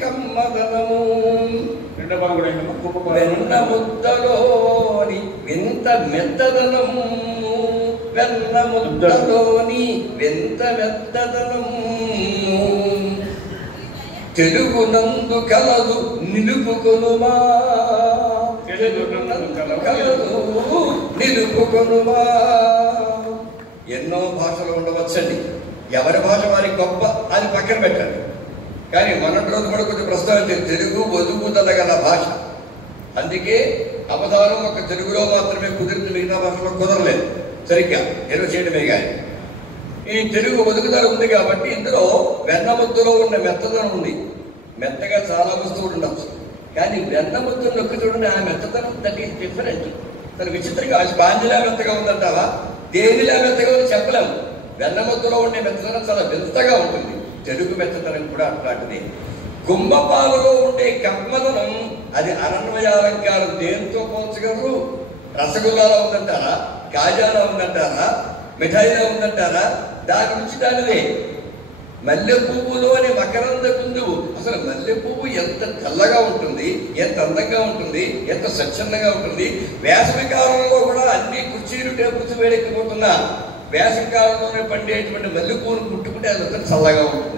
కమ్మదనము వెన్న ముద్దలోని వింత మెత్తదనము వెన్న ముద్దలోని వింత మెత్తదనము తెలుగునందు కలదు నిలుపుకొనుమా కలదు నిలుపుకొనుమా. ఎన్నో భాషలు ఉండవచ్చండి, ఎవరి భాష వారికి గొప్ప అని పక్కన పెట్టండి. కానీ మొన్నటి రోజు కూడా కొంచెం ప్రస్తావించారు, తెలుగు ఒదుగుదల గల భాష. అందుకే అవధానం ఒక తెలుగులో మాత్రమే కుదిరింది, మిగతా భాషలో కుదరలేదు సరిగ్గా ఏదో చేయడమే. కానీ ఈ తెలుగు ఒదుగుదల ఉంది కాబట్టి ఇందులో వెన్నముద్దులో ఉన్న మెత్తదనం ఉంది. మెత్తగా చాలా వస్తువులు ఉండవచ్చు, కానీ వెన్నముద్దు నొక్కి చూడండి, ఆ మెత్తదనం దట్ ఈస్ డిఫరెంట్. తన విచిత్రంగా స్పాంజిలా మెత్తగా ఉందంటావా, దేనిలా మెత్తగా ఉంది చెప్పలేము. వెన్నముద్దులో ఉండే మెత్తదనం చాలా వింతగా ఉంటుంది. తెలుగు మెత్తదనం కూడా అట్లాంటిది. గుమ్మపాలలో ఉండే కమ్మదనం అది అరణ్వయాలంకారం. దేంతో పోల్చగలరు? రసగుల్లాలో ఉందంటారా, కాజాలో ఉందంటారా, మిఠాయిలో ఉందంటారా? దాని నుంచి దానిదే. మల్లె పువ్వులోని మకరంద బిందువు. అసలు మల్లె పువ్వు ఎంత తెల్లగా ఉంటుంది, ఎంత అందంగా ఉంటుంది, ఎంత స్వచ్ఛందంగా ఉంటుంది. వేసవి కాలంలో కూడా అన్ని కుర్చీలు టేబుల్స్ వేడెక్కిపోతున్నా వేసవి కాలంలోనే పండేటువంటి మల్లె పువ్వును ముట్టుకుంటే అది అంత చల్లగా ఉంటుంది.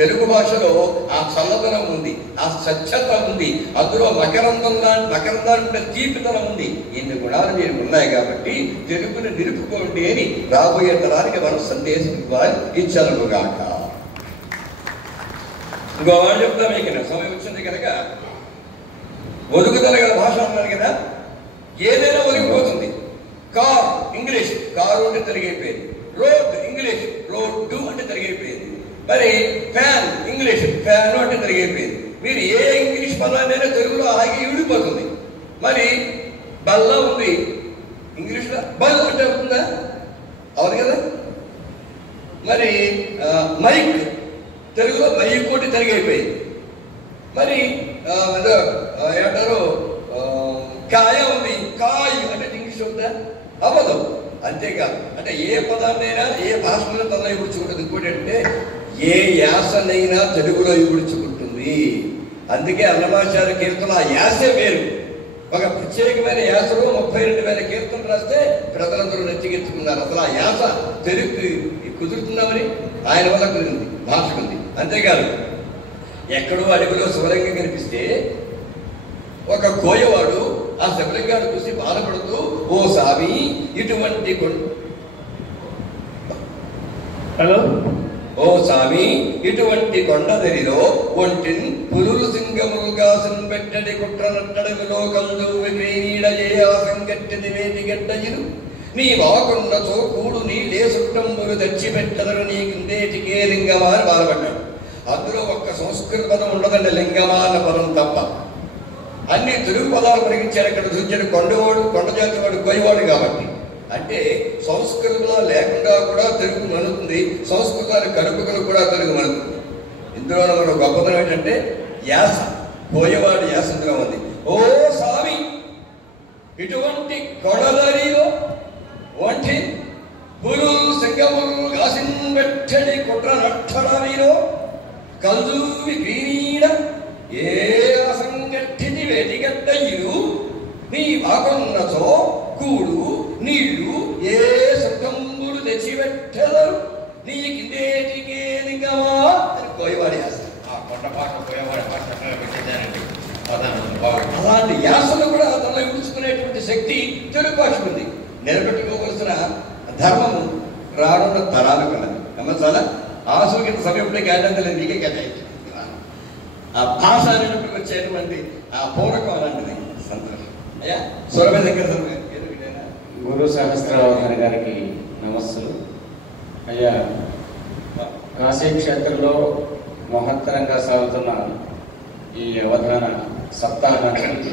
తెలుగు భాషలో ఆ చల్లదనం ఉంది, ఆ స్వచ్ఛత ఉంది, అందులో మకరందాన్ని ఉండే తీపితనం ఉంది. ఇన్ని గుణాలు మీరు ఉన్నాయి కాబట్టి తెలుగుని నిలుపుకోండి అని రాబోయే తరానికి మనం సందేశం ఇచ్చానుగాక. ఇంకో వాళ్ళు చెప్తాం, మీకు సమయం వచ్చింది కనుక. ఒదుగుదల గల భాష అన్నారు కదా, ఏదైనా ఒదిగిపోతుంది. కార్ ఇంగ్లీష్ కారు అంటే తిరిగైపోయింది, రోడ్ ఇంగ్లీష్ రోడ్డు అంటే తిరిగైపోయింది. మరి ఫ్యాన్ ఇంగ్లీష్ ఫ్యాన్ అంటే తిరిగైపోయింది. మీరు ఏ ఇంగ్లీష్ పదాన్నైనా తెలుగులో ఆగి విడిపోతుంది. మరి బల్ల ఉంది, ఇంగ్లీష్లో బల్ అంటే అవుతుందా? అవును కదా. మరి మైక్ తెలుగులో మైక్ కోటి తిరిగైపోయింది. మరి ఏమంటారు, కాయ ఉంది, కాయ్ అంటే ఇంగ్లీష్ అవుతుందా? అవ్వదు. అంతేకాదు, అంటే ఏ పదాన్నైనా ఏ భాషలో తనలో ఇవ్వచ్చుకుంటుంది. ఇంకోటి అంటే ఏ యాసనైనా తెలుగులో ఇవ్వచ్చుకుంటుంది. అందుకే అన్నమాచార్య కీర్తన ఆ యాసే వేరు. ఒక ప్రత్యేకమైన యాసలో 32,000 కీర్తనలు రాస్తే ప్రజలందరూ నెత్తికెత్తుకున్నారు. అసలు ఆ యాస తెలుగు కుదురుతుందామని ఆయన వల్ల కుదిరింది, భాషకుంది. అంతేకాదు, ఎక్కడో అడవిలో శివలింగం కనిపిస్తే ఒక కోయవాడు ఆ శివలింగాన్ని చూసి బాధపడుతూ, ఓ స్వామి ఇటువంటి ఓ స్వామి ఇటువంటి కొండదరిలో ఒంటిన్ పులులు సింగములుగా పెట్టడి కుట్రనట్టడమిలో కల్లు నీడలే ఆసంగట్టది వేటి గడ్డయిరు నీ వాకొండతో కూడు నీళ్ళే సుట్టంబులు తెచ్చిపెట్టదరు నీ కిందేటికే లింగమా అని బాధపడ్డాడు. అందులో ఒక్క సంస్కృత పదం ఉండదండి, లింగమా అన్న పదం తప్ప. అన్ని తెలుగు పదాలు పరిగించాడు. ఇక్కడ చూచాడు కొండవాడు, కొండ జాతి వాడు, కొయ్యవాడు కాబట్టి. అంటే సంస్కృతంలో లేకుండా కూడా తెలుగు మనుతుంది, సంస్కృతాన్ని కలుపుకలు కూడా తెలుగు మనుతుంది. ఇందులో మన గొప్పతనం ఏంటంటే యాస, పోయేవాడు యాస ఇందులో ఉంది. ఓ స్వామి ఇటువంటి కొడదరిలో వంటి పులులు సింగములు కాసిన్ పెట్టడి కుట్ర నట్టడవిలో కల్జూవి క్రీడ ఏ అసంగట్టిది వేటిగడ్డయ్యు నీ వాకొన్నచో కూడు నీళ్లు ఏ సొంతంబులు తెచ్చిపెట్టెదరు నీ కిందేటికే లింగమా అని కోయవాడి యాస. ఆ కొండ పాట కోయవాడి పాట పెట్టేదానండి. అలాంటి యాసను కూడా తనలో విడుచుకునేటువంటి శక్తి తెలుగు భాషకు ఉంది. నిలబెట్టుకోవలసిన ధర్మము రానున్న తరాలు కలదు. గమనించాలా? ఆసుకిత సమయంలో కేటాయించలేదు, మీకే కేటాయించాలి. ఆ భాష అనేటప్పుడు వచ్చేటువంటి ఆ పూరకం అలాంటిది. సంతోషం. అయ్యా సురభి దగ్గర గురు సహస్రావధాని గారికి నమస్సులు. అయ్యా, కాశీ క్షేత్రంలో మహత్తరంగా సాగుతున్న ఈ అవధాన సప్తాహాన్ని